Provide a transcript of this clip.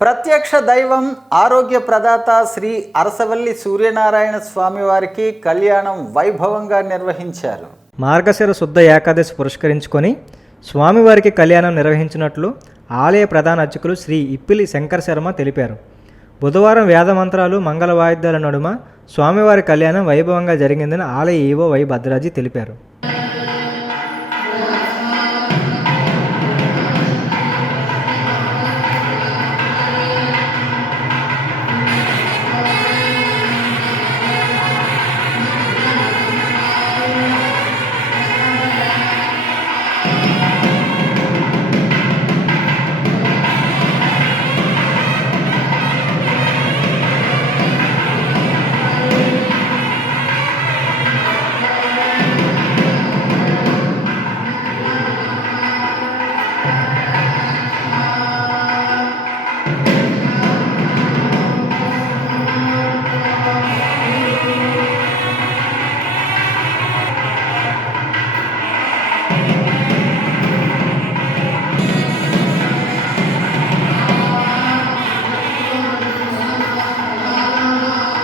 ప్రత్యక్ష దైవం ఆరోగ్య ప్రదాత శ్రీ అరసవల్లి సూర్యనారాయణ స్వామి వారికి కళ్యాణం వైభవంగా నిర్వహించారు. మార్గశిర శుద్ధ ఏకాదశి పురస్కరించుకొని స్వామివారికి కళ్యాణం నిర్వహించినట్లు ఆలయ ప్రధాన అర్చకులు శ్రీ ఇప్పిలి శంకర శర్మ తెలిపారు. బుధవారం వేద మంత్రాలు మంగళ వాయిద్యాల నడుమ స్వామివారి కళ్యాణం వైభవంగా జరిగిందని ఆలయ ఈవో వై భద్రాజీ తెలిపారు.